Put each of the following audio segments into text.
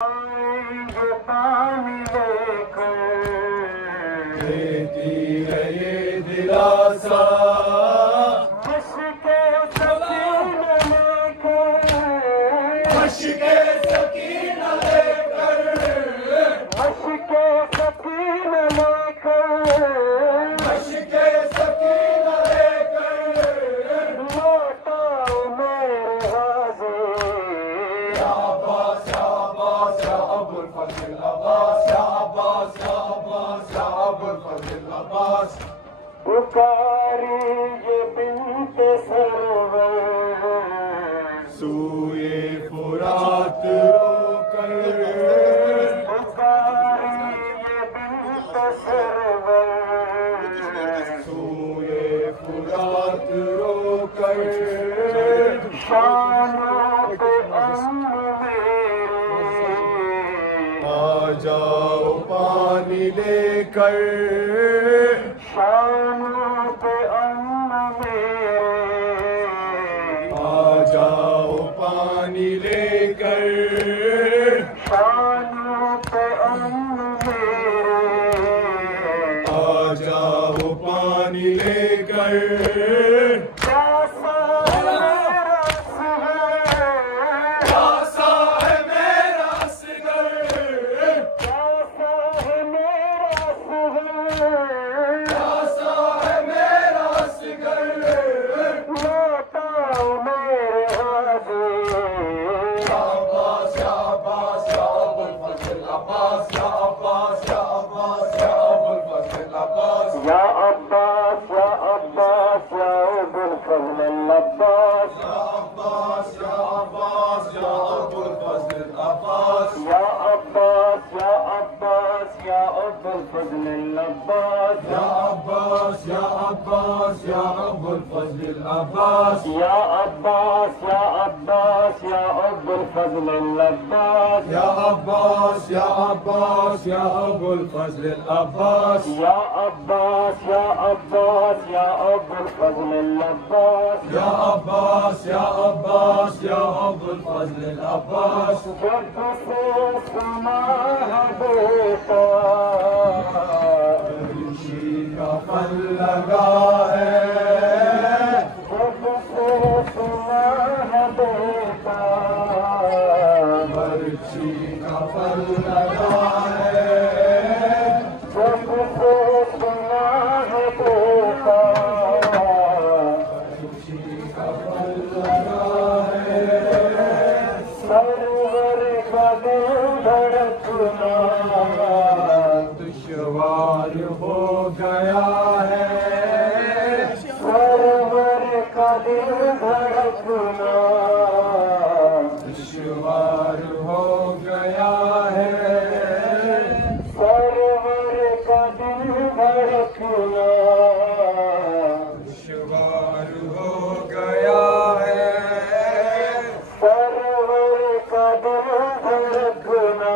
आएंगे पानी लेकर, देती है ये दिलासा, मशके सकीना लेकर, मशके सकीना लेकर, मशके सकीना लेकर, मशके सकीना लेकर, लौटाओ मेरे हाज़िर। या अब्बास या अब्बास या अबुल फजल अब्बास, या अब्बास या अब्बास या अबुल फजल अब्बास। पुकारी ये बिन्ते सरवर, सूए फुरात रोकर, पुकारी ये बिन्ते सरवर, सूए फुरात रोकर, शानों पे अम्न मेरे, आ जाओ पानी लेकर, शानों पे अम्न मेरे, आ जाओ पानी लेकर, शानों पे अम्न मेरे, आ जाओ पानी लेकर। प्यासा है मेरा असगर, प्यासा है मेरा असगर, प्यासा है मेरा असगर, प्यासा है मेरा असगर। लौटाओ मेरे हाज़िर। या अब्बास या अब्बास या अबुल फजल अब्बास, या अब्बास या अब्बास या अबुल फजल अब्बास। या अब्बास या अब्बास या अबुल फजल अब्बास, या अब्बास या अब्बास या अबुल फजल अब्बास। या अब्बास या अब्बास या अबुल फजल अब्बास, या अब्बास या अब्बास या अबुल फजल अब्बास। या अब्बास या अब्बास या अबुल फजल अब्बास, या अब्बास या अब्बास या अबुल फजल अब्बास। या अब्बास या अब्बास या अबुल फजल अब्बास, या अब्बास या अब्बास या अबुल फजल अब्बास। जब से सुना है बेटा, खुशी का फल लगा है, जब से सुना है बेटा, खुशी का फल लगा है, जब से सुना है बेटा, खुशी का फल लगा है। सरवर का दिल धड़कना, दुश्वार हो गया है, सरवर का दिल धड़कना, दुश्वार हो गया है, सरवर का दिल धड़कना, दुश्वार हो गया है, सरवर का दिल धड़कना,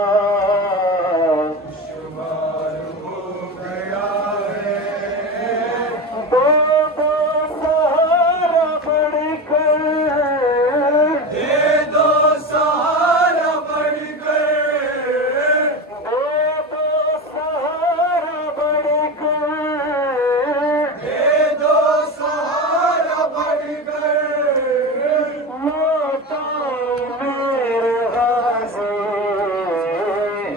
दुश्वार हो गया है। दो दो सहारा बढ़कर, दे दो सहारा बढ़कर, दो दो सहारा बढ़कर, दे दो सहारा बढ़कर। लौटाओ मेरे हाज़िर।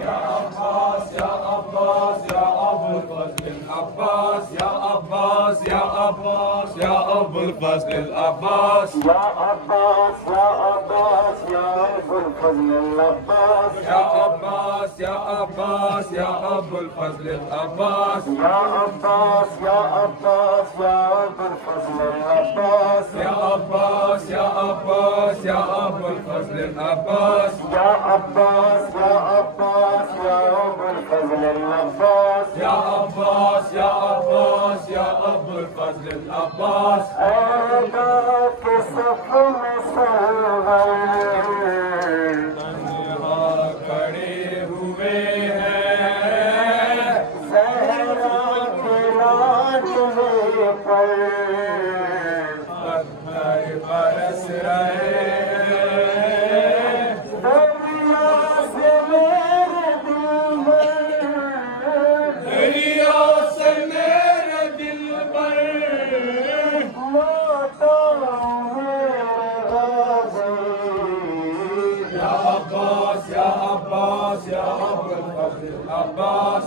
या अब्बास या अब्बास या अबुल फजल अब्बास, या अब्बास या अब्बास या अबुल फजल अब्बास। या अब्बास या अब्बास या अबुल फजल अब्बास, या अब्बास या अब्बास या अबुल फजल अब्बास। या अब्बास या अब्बास या अबुल फजल अब्बास, या अब्बास या अब्बास या अबुल फजल अब्बास। या अब्बास या अब्बास या अबुल फजल अब्बास, या अब्बास या अब्बास या अबुल फजल अब्बास। ऐदा के सफ में सरवर, तन्हा खड़े हुए हैं, सहरा के लाडले पर, पत्थर बरस रहे हैं, दरिया से عباس يا عباس يا أبو الفضل العباس